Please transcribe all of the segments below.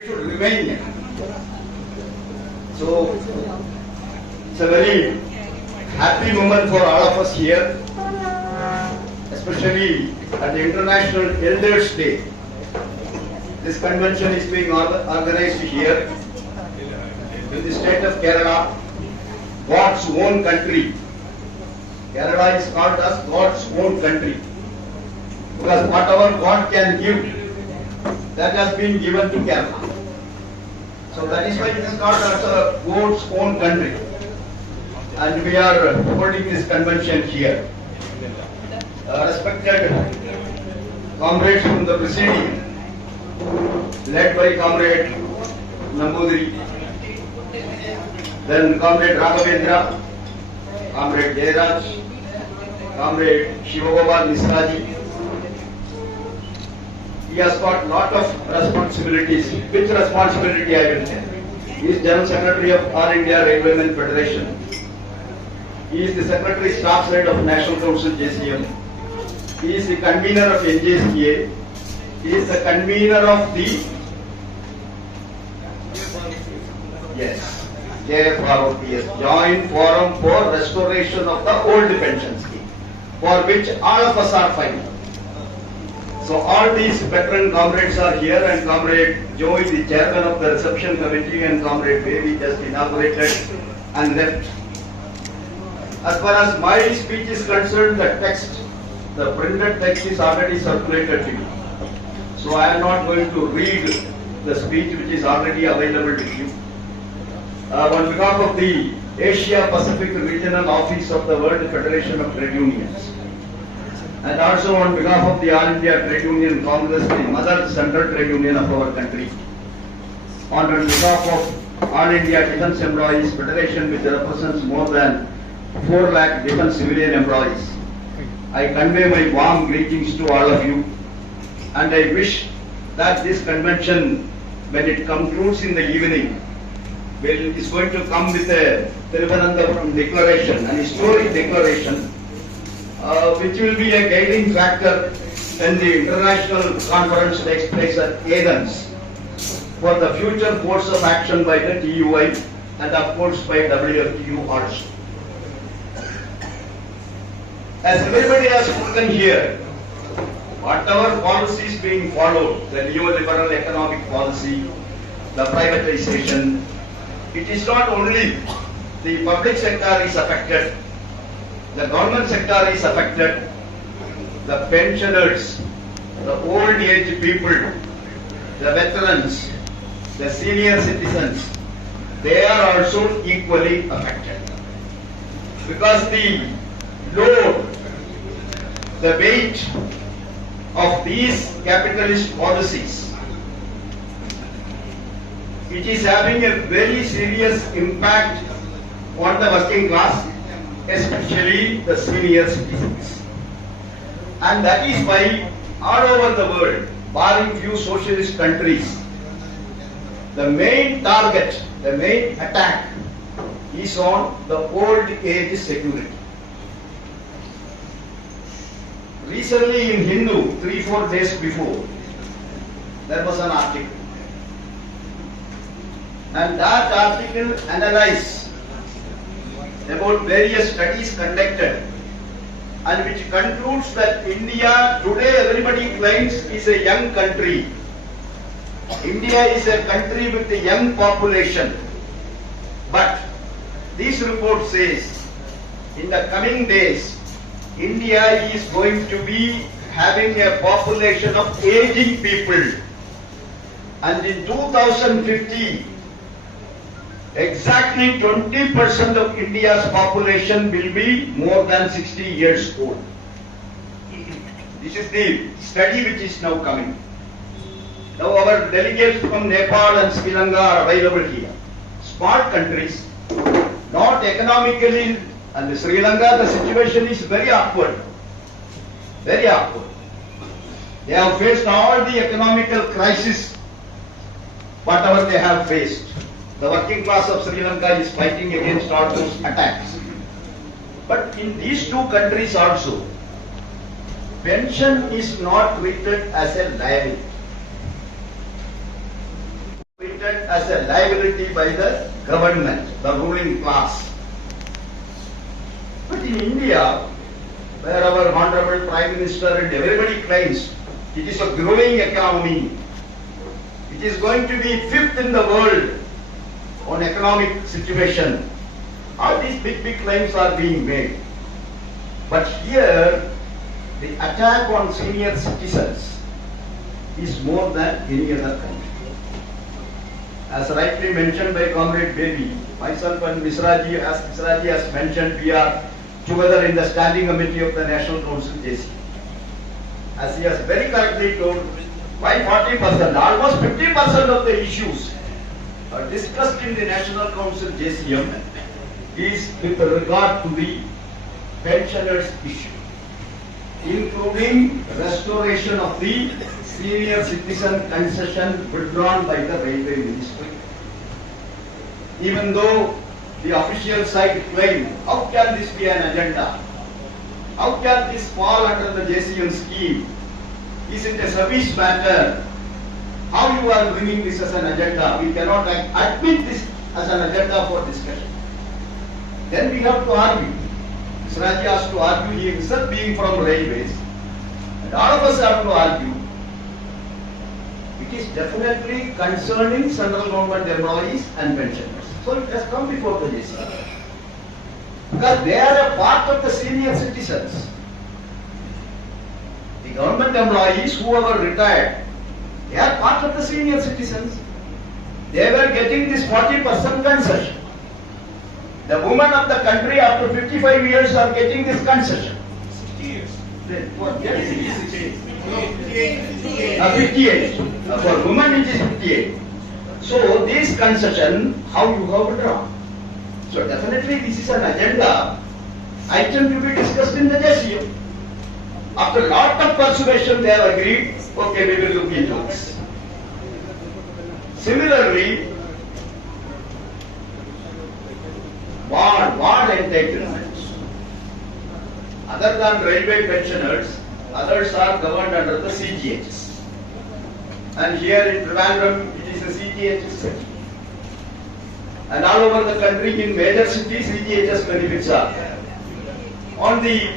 should remain. So it's a very happy moment for all of us here, especially at the International Elders Day. This convention is being organized here in the state of Kerala, God's own country. Kerala is called as God's own country because whatever God can give, that has been given to Kerala. So that is why it is called as God's own country. And we are holding this convention here. Respected comrades from the presidium, led by Comrade Nambudiri, then Comrade Raghavendra, Comrade Jairaj, Comrade Shivagopal Misraji. He has got lot of responsibilities. Which responsibility I will tell? He is General Secretary of All India Railwaymen Federation. He is the Secretary Staff Side of National Council JCM. He is the convener of NJCA. He is the convener of the JFROPS, Joint Forum for Restoration of the Old Pension Scheme, for which all of us are fighting. So all these veteran comrades are here, and Comrade Joy, the chairman of the reception committee, and Comrade Baby just inaugurated and left. As far as my speech is concerned, the printed text is already circulated to you. So I am not going to read the speech which is already available to you. On behalf of the Asia Pacific Regional Office of the World Federation of Trade Unions, and also on behalf of the All India Trade Union Congress, the mother central trade union of our country, on behalf of All India Defence Employees Federation, which represents more than 4 lakh defence civilian employees, I convey my warm greetings to all of you, and I wish that this convention, when it concludes in the evening, is going to come with a Thiruvananthapuram declaration, an historic declaration, which will be a guiding factor when the international conference takes place at Athens for the future course of action by the TUI and of course by WFTU also. As everybody has spoken here, whatever policies being followed, the neoliberal economic policy, the privatization, it is not only the public sector is affected, the government sector is affected, the pensioners, the old age people, the veterans, the senior citizens, they are also equally affected. Because the load, the weight of these capitalist policies, it is having a very serious impact on the working class, especially the senior citizens. And that is why all over the world, barring few socialist countries, the main target, the main attack is on the old age security. Recently in Hindu, 3-4 days before, there was an article. And that article analyzed about various studies conducted, and which concludes that India today, everybody claims, is a young country. India is a country with a young population. But this report says in the coming days, India is going to be having a population of aging people. And in 2050, exactly 20% of India's population will be more than 60 years old. This is the study which is now coming. Now our delegates from Nepal and Sri Lanka are available here. Small countries, not economically, and Sri Lanka, the situation is very awkward. Very awkward. They have faced all the economical crisis, whatever they have faced. The working class of Sri Lanka is fighting against all those attacks. But in these two countries also, pension is not treated as a liability. as a liability by the government, the ruling class. But in India, where our Honorable Prime Minister and everybody claims it is a growing economy, it is going to be fifth in the world on economic situation. All these big claims are being made. But here, the attack on senior citizens is more than any other country. As rightly mentioned by Comrade Baby, myself and Misraji, as Misraji has mentioned, we are together in the Standing Committee of the National Council JC. As he has very correctly told, why 40%? Almost 50% of the issues are discussed in the National Council JCM is with regard to the pensioners issue, including restoration of the senior citizen concession withdrawn by the Railway Ministry. Even though the official side claimed, how can this be an agenda? How can this fall under the JCM scheme? Is it a service matter? How you are bringing this as an agenda? We cannot admit this as an agenda for discussion. Then we have to argue. Mr. Raji has to argue, he himself being from railways, and all of us have to argue. It is definitely concerning central government employees and pensioners. So it has come before the JCM. Because they are a part of the senior citizens. The government employees who are retired, they are part of the senior citizens. They were getting this 40% concession. The women of the country after 55 years are getting this concession. 60 years. 58. For women it is 58. So this concession, how you have drawn. So definitely this is an agenda item to be discussed in the JCM. After a lot of persuasion they have agreed, okay, we will look into this. Similarly, ward entitlements. Other than railway pensioners, others are governed under the CGHS. And here in Trivandrum, it is a CGHS section. And all over the country, in major cities, CGHS benefits are there. On the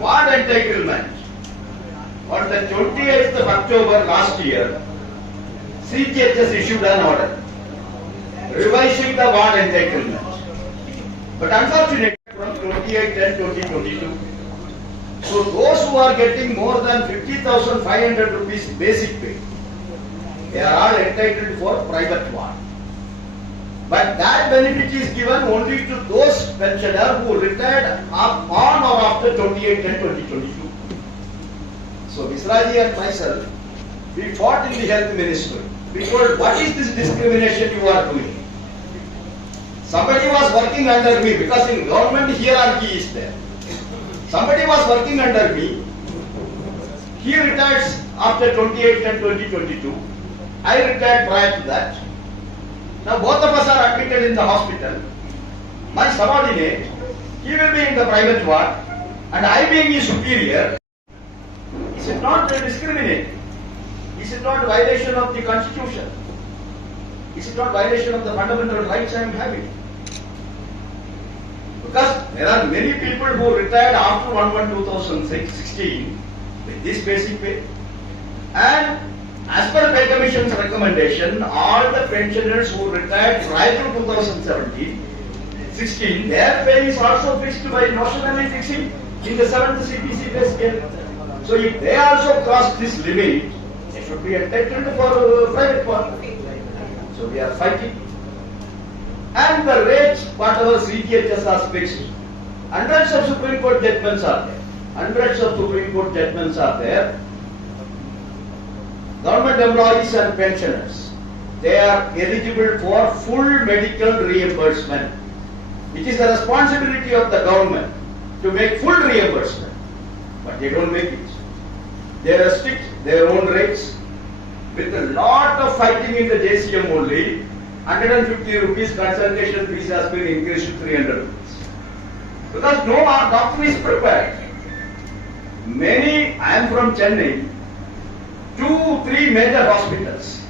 ward entitlement, on the 28th of October last year, CGHS issued an order revising the ward entitlement. But unfortunately, from 28/10/2022, so those who are getting more than 50,500 rupees basic pay, they are all entitled for private ward. But that benefit is given only to those pensioners who retired on or after 28/10/2022. So Misraji and myself, we fought in the health ministry. We told, what is this discrimination you are doing? Somebody was working under me, because in government hierarchy is there. Somebody was working under me. He retires after 28/10/2022. I retired prior to that. Now both of us are admitted in the hospital. My subordinate, he will be in the private ward, and I being his superior. Is it not discriminating? Is it not a violation of the Constitution? Is it not a violation of the fundamental rights I am having? Because there are many people who retired after 1/1/2016 with this basic pay. And as per Pay Commission's recommendation, all the pensioners who retired prior to 2016, their pay is also fixed by notionally fixing in the 7th CPC pay scale. So if they also cross this limit, they should be entitled for private work. So we are fighting. And the rates, whatever CGHS has fixed, hundreds of Supreme Court judgments are there. Hundreds of Supreme Court judgments are there. Government employees and pensioners, they are eligible for full medical reimbursement. It is the responsibility of the government to make full reimbursement. But they don't make it. They restrict their own rates. With a lot of fighting in the JCM only, 150 rupees consultation fees has been increased to 300 rupees. Because no doctor is prepared. Many, I am from Chennai, 2-3 major hospitals.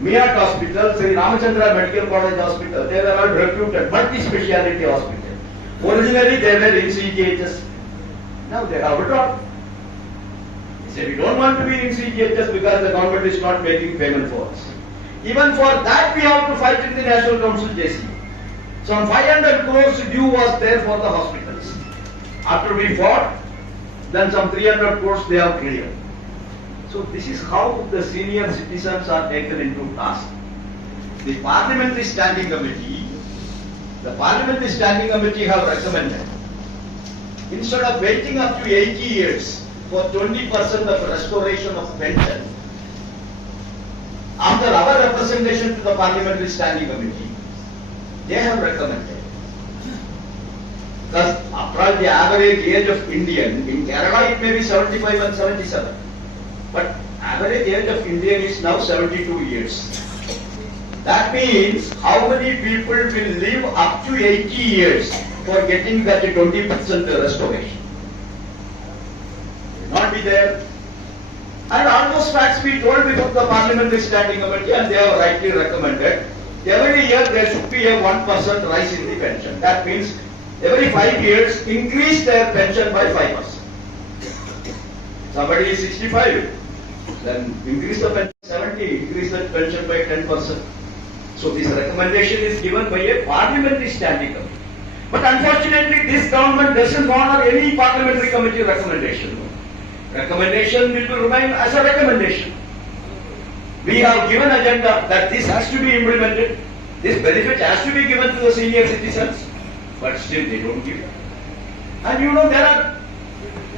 Miyat Hospital, Sri Ramachandra Medical College Hospital, they were all reputed multi-speciality hospital. Originally they were in CGHS. Now they have withdrawn. They say we don't want to be in CGHS because the government is not making payment for us. Even for that we have to fight in the National Council JC. Some 500 crores due was there for the hospitals. After we fought, then some 300 crores they have cleared. So this is how the senior citizens are taken into task. The Parliamentary Standing Committee have recommended, instead of waiting up to 80 years for 20% of restoration of pension, after our representation to the Parliamentary Standing Committee, they have recommended. Thus, after all, the average age of Indian, in Kerala it may be 75 and 77. But average age of Indian is now 72 years. That means how many people will live up to 80 years for getting that 20% restoration? Will not be there. And all those facts we told before the Parliamentary Standing Committee, and they have rightly recommended. Every year there should be a 1% rise in the pension. That means every 5 years increase their pension by 5%. Somebody is 65, then increase the pension 70, increase the pension by 10%. So this recommendation is given by a Parliamentary Standing Committee. But unfortunately this government doesn't honor any Parliamentary Committee recommendation. Recommendation will remain as a recommendation. We have given agenda that this has to be implemented, this benefit has to be given to the senior citizens, but still they don't give it. And you know there are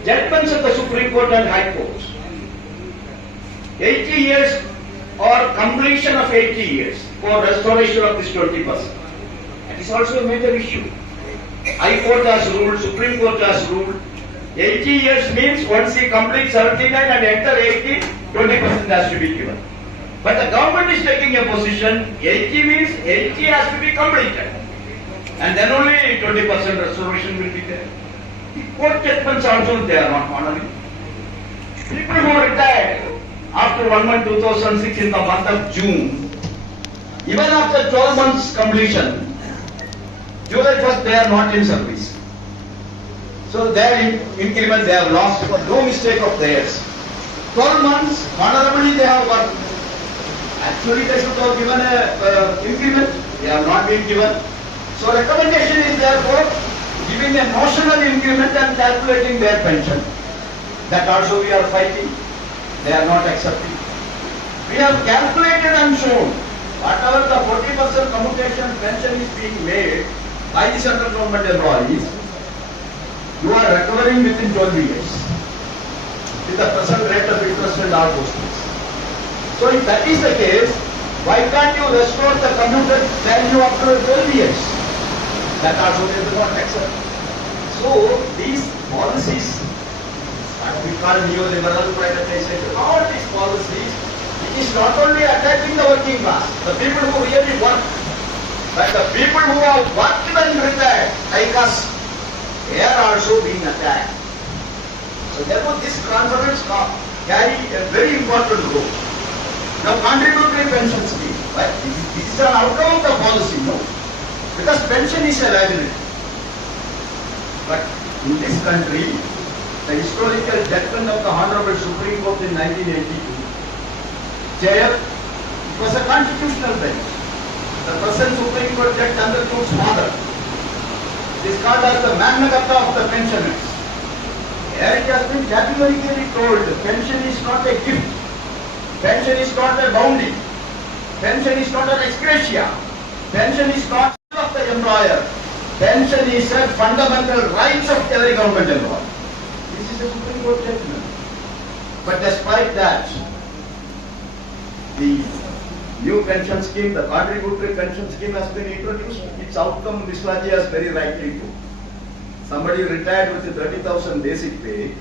judgments of the Supreme Court and High Court. 80 years or completion of 80 years for restoration of this 20%. That is also a major issue. High Court has ruled, Supreme Court has ruled. 80 years means once he completes 79 and enter 80, 20% has to be given. But the government is taking a position, 80 means 80 has to be completed. And then only 20% restoration will be there. The court judgments also they are not honoring. People who retired after 1 month 2006 in the month of June, even after 12 months completion, July 1st they are not in service. So their increment they have lost for no mistake of theirs. 12 months, honorably they have worked. Actually they should have given a increment, they have not been given. So recommendation is therefore giving a notional increment and calculating their pension. That also we are fighting. They are not accepting. We have calculated and shown whatever the 40% commutation pension is being made by the central government employees, you are recovering within 12 years with the present rate of interest and all those things. So if that is the case, why can't you restore the commuted value after 12 years? That also they do not accept. So these policies, what we call neoliberal privatization, all these policies, it is not only attacking the working class, the people who really work, but the people who have worked and retired, like us, they are also being attacked. So therefore this conference carry a very important role. Now contributory pension scheme, right? This is an outcome of the policy, no? Because pension is a liability. But in this country, the historical judgment of the Honorable Supreme Court in 1982, Chair, it was a constitutional bench. The present Supreme Court Judge Chandrachud's father. It is called as the Magna Carta of the pensioners. Here it has been categorically told, pension is not a gift. Pension is not a bounty. Pension is not an ex gratia. Pension is not of the employer. Pension is a fundamental rights of every government employee. This is a Supreme Court judgment. But despite that, the new pension scheme, the contributory pension scheme has been introduced. Its outcome, Vishwaji has very rightly put. Somebody retired with 30,000 basic pay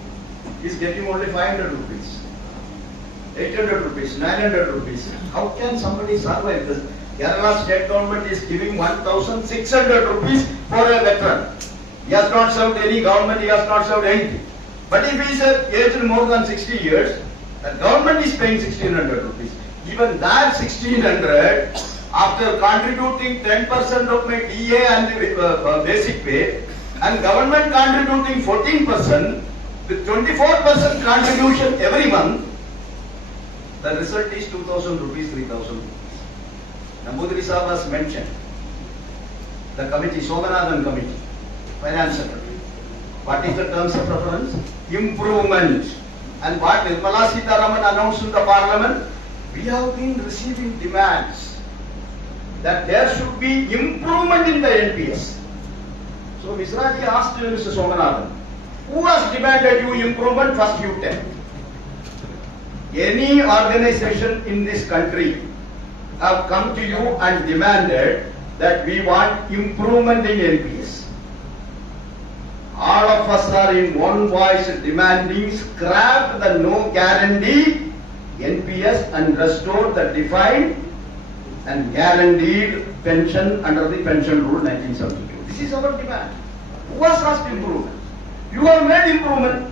is getting only 500 rupees, 800 rupees, 900 rupees. How can somebody survive this? Kerala state government is giving 1,600 rupees for a veteran. He has not served any government, he has not served anything. But if he is aged more than 60 years, the government is paying 1,600 rupees. Even that 1600, after contributing 10% of my DA and the basic pay, and government contributing 14%, with 24% contribution every month, the result is 2,000 rupees, 3,000 rupees. Nambudiri Sahib was mentioned. The committee, Somanathan committee, finance secretary. What is the terms of reference? Improvement. And what Nirmala Sitharaman announced in the parliament? We have been receiving demands that there should be improvement in the NPS. So Misraji asked Mr. Somanathan, who has demanded you improvement? First you tell. Any organization in this country have come to you and demanded that we want improvement in NPS. All of us are in one voice demanding scrap the no guarantee NPS and restore the defined and guaranteed pension under the pension rule 1972. This is our demand. Who has asked improvement? You have made improvement.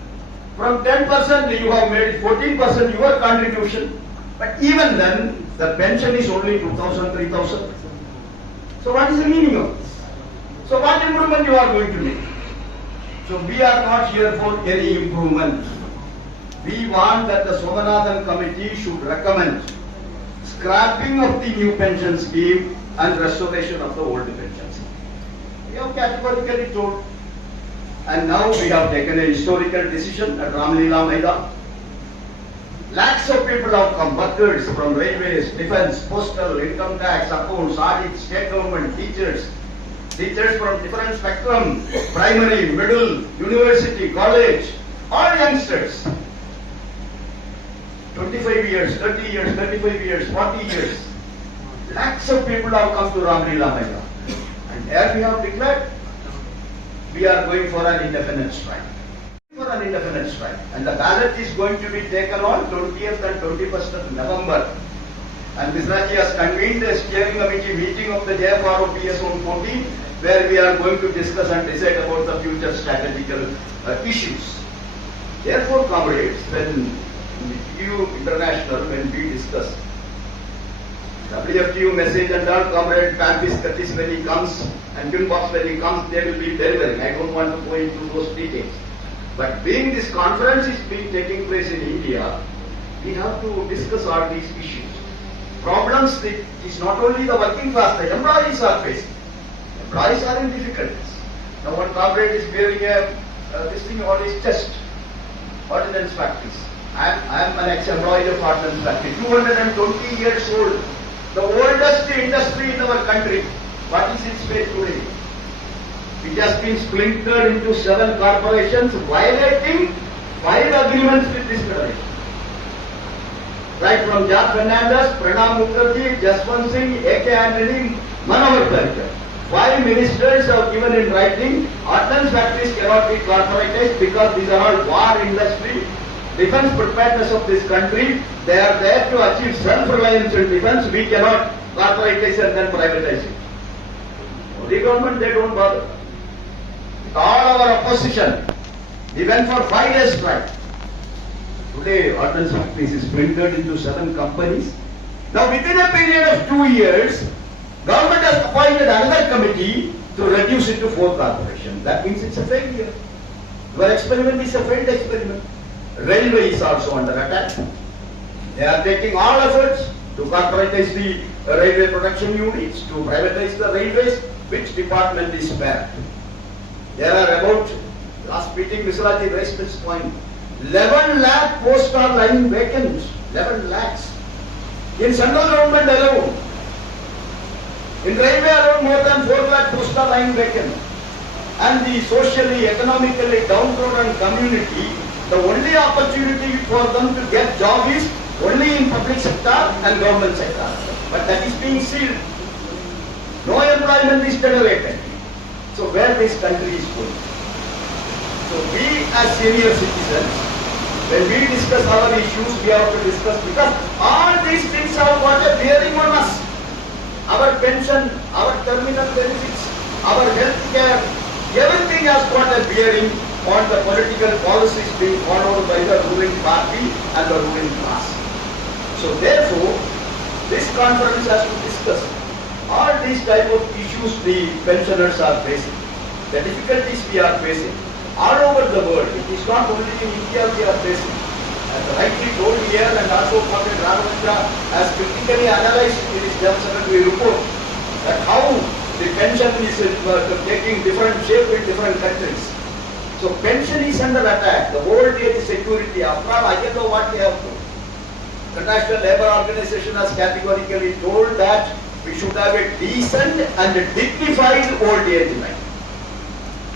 From 10% you have made 14% your contribution. But even then, the pension is only 2,000, 3,000. So what is the meaning of this? So what improvement you are going to make? So we are not here for any improvement. We want that the Somanathan committee should recommend scrapping of the new pension scheme and restoration of the old pension scheme. We have categorically told. And now we have taken a historical decision at Ramlila Maidan. Lakhs of people have come, workers from railways, defence, postal, income tax, accounts, audit, state government, teachers from different spectrum, primary, middle, university, college, all youngsters. 25 years, 30 years, 35 years, 40 years. Lakhs of people have come to Ramlila Maidan. And there we have declared, we are going for an indefinite strike. And the ballot is going to be taken on 20th and 21st of November. And Misraji has convened a steering committee meeting of the JFROPS on 14, where we are going to discuss and decide about the future strategical issues. Therefore, comrades, when WFTU International, when we discuss WFTU message and all, comrade Pampis Katis when he comes and Jimbox when he comes, they will be delivering. I don't want to go into those details. But being this conference is being taking place in India, we have to discuss all these issues. Problems is not only the working class, the employees are facing. Employees are in difficulties. Now one comrade is wearing this thing on his chest, ordnance factories. I am an ex-employee of ordnance factory, 220 years old, the oldest industry in our country. What is its fate today? It has been splintered into 7 corporations, violating 5 agreements with this federation. Right from Jack Fernandez, Pranab Mukherjee, Jaswant Singh, A.K. Antony, Manohar Parrikar. 5 ministers have given in writing, ordnance factories cannot be corporatized because these are all war industry. Defense preparedness of this country, they are there to achieve self-reliance in defense. We cannot corporatize and then privatize it. The government, they don't bother. With all our opposition, we went for 5 days strike. Today, ordnance factories is splintered into 7 companies. Now, within a period of 2 years, government has appointed another committee to reduce it to 4 corporations. That means it's a failure. Your experiment is a failed experiment. Railway is also under attack. They are taking all efforts to corporatize the railway production units, to privatize the railways. Which department is spared? There are about, last meeting Misraji raised this point, 11 lakh posts are lying vacant. 11 lakhs. In central government alone. In railway alone, more than 4 lakh posts are lying vacant. And the socially, economically downtrodden community, the only opportunity for them to get job is only in public sector and government sector. But that is being sealed. No employment is generated. So where this country is going? So we as senior citizens, when we discuss our issues, we have to discuss because all these things have got a bearing on us. Our pension, our terminal benefits, our health care, everything has got a bearing on the political policies being followed by the ruling party and the ruling class. So therefore, this conference has to discuss all these type of issues the pensioners are facing, the difficulties we are facing all over the world. It is not only in India we are facing. As rightly told here, and also Comrade Raghvendra has critically analyzed in his Development report that how the pension is taking different shape in different countries. So pension is under attack. The old age security, after all, I don't know what they have to. The International Labour Organization has categorically told that we should have a decent and dignified old age life.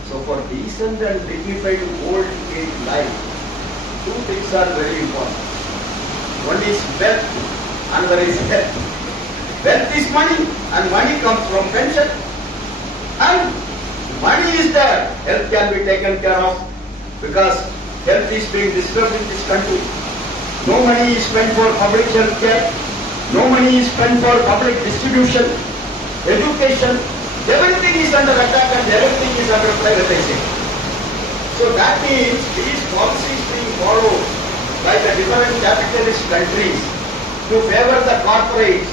So for decent and dignified old age life, two things are very important. One is wealth, another is health. Wealth is money, and money comes from pension. And money is there, health can be taken care of, because health is being disturbed in this country. No money is spent for public health care, no money is spent for public distribution, education. Everything is under attack and everything is under privatization. So that means these policies being followed by the different capitalist countries to favor the corporates,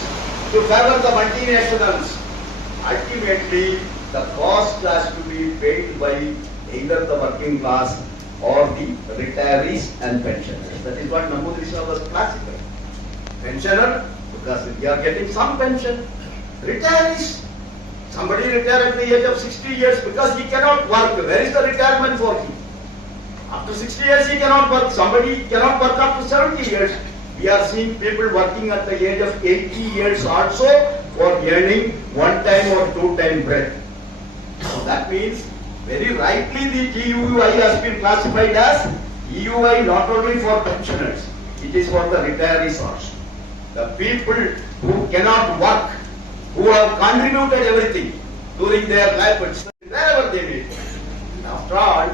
to favor the multinationals, ultimately the cost has to be paid by either the working class or the retirees and pensioners. That is what Namboodirishra was classified. Pensioner, because we are getting some pension. Retirees, somebody retired at the age of 60 years because he cannot work. Where is the retirement for him? After 60 years he cannot work. Somebody cannot work up to 70 years. We are seeing people working at the age of 80 years also for earning one-time or two-time bread. So that means very rightly the EUI has been classified as EUI not only for pensioners, it is for the retirees also. The people who cannot work, who have contributed everything during their life, wherever they may be. After all,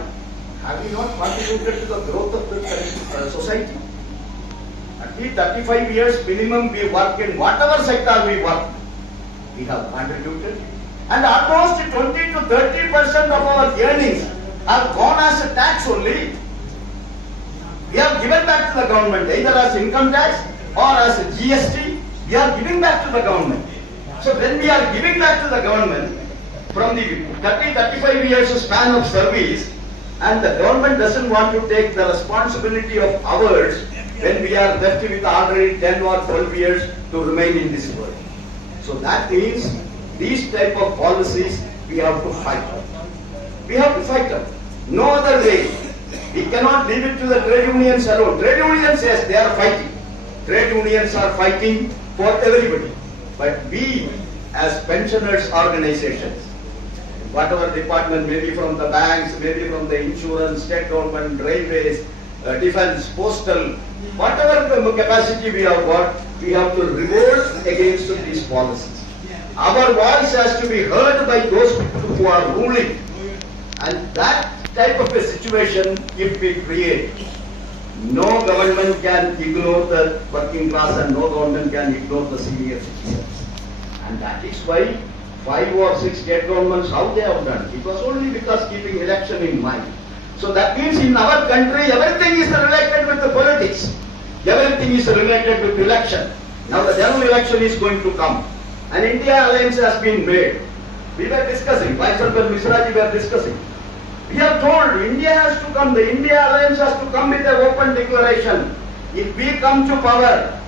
have we not contributed to the growth of the society? At least 35 years minimum we work in whatever sector we work. We have contributed. And almost 20 to 30% of our earnings have gone as a tax only. We have given back to the government, either as income tax or as a GST. We are giving back to the government. So when we are giving back to the government from the 30-35 years span of service, and the government doesn't want to take the responsibility of ours when we are left with already 10 or 12 years to remain in this world. So that means these type of policies we have to fight up. We have to fight up. No other way. We cannot leave it to the trade unions alone. Trade unions, yes, they are fighting. Trade unions are fighting for everybody. But we, as pensioners organizations, whatever department, maybe from the banks, maybe from the insurance, state government, railways, defense, postal, whatever the capacity we have got, we have to revolt against these policies. Our voice has to be heard by those people who are ruling. And that type of a situation, if we create, no government can ignore the working class and no government can ignore the senior citizens. And that is why 5 or 6 state governments, how they have done. It was only because keeping election in mind. So that means in our country, everything is related with the politics. Everything is related with election. Now the general election is going to come. An India alliance has been made. We were discussing, Vice President Misraji were discussing. We have told India has to come, the India alliance has to come with an open declaration. If we come to power,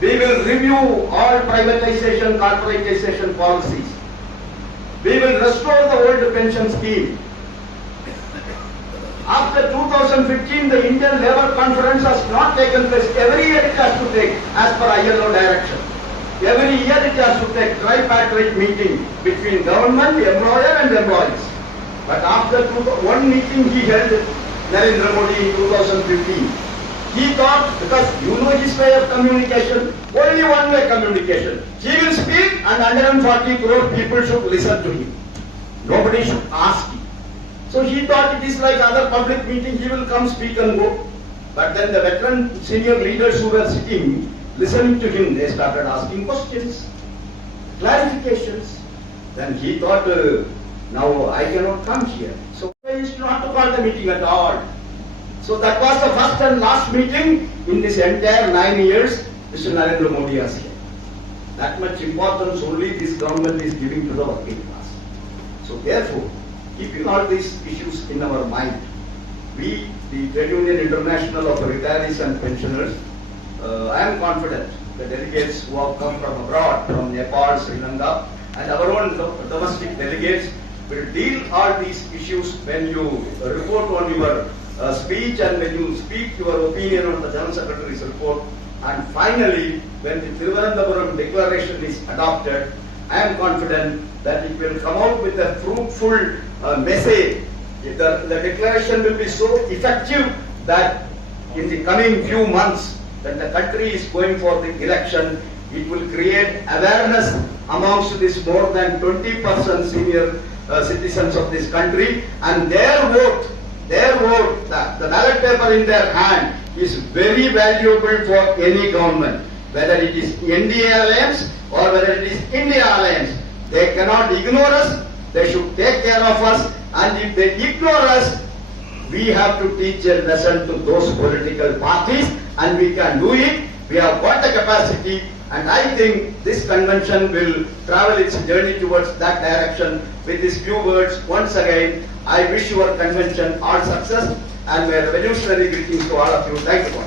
we will review all privatization, corporatization policies. We will restore the old pension scheme. After 2015, the Indian Labour Conference has not taken place. Every year it has to take, as per ILO direction. Every year it has to take tripartite meeting between government, employer and employees. But after one meeting he held, Narendra Modi in 2015. He thought, because you know his way of communication, only one-way communication. He will speak and 140 crore people should listen to him. Nobody should ask him. So he thought it is like other public meeting, he will come, speak and go. But then the veteran senior leaders who were sitting, listening to him, they started asking questions, clarifications. Then he thought, now I cannot come here. So he used not to call the meeting at all. So that was the first and last meeting in this entire 9 years Mr. Narendra Modi has here. That much importance only this government is giving to the working class. So therefore, keeping all these issues in our mind, we, the Trade Union International of Retirees and Pensioners, I am confident the delegates who have come from abroad, from Nepal, Sri Lanka, and our own domestic delegates will deal all these issues when you report on your speech and when you speak your opinion on the General Secretary's report. And finally, when the Thiruvananthapuram declaration is adopted, I am confident that it will come out with a fruitful message. The declaration will be so effective that in the coming few months, when the country is going for the election, it will create awareness amongst this more than 20% senior citizens of this country, and their vote, the ballot paper in their hand is very valuable for any government, whether it is NDA alliance or whether it is India alliance. They cannot ignore us, they should take care of us, and if they ignore us, we have to teach a lesson to those political parties, and we can do it. We have got the capacity, and I think this convention will travel its journey towards that direction. With these few words, once again, I wish your convention all success and my revolutionary greetings to all of you. Thank you.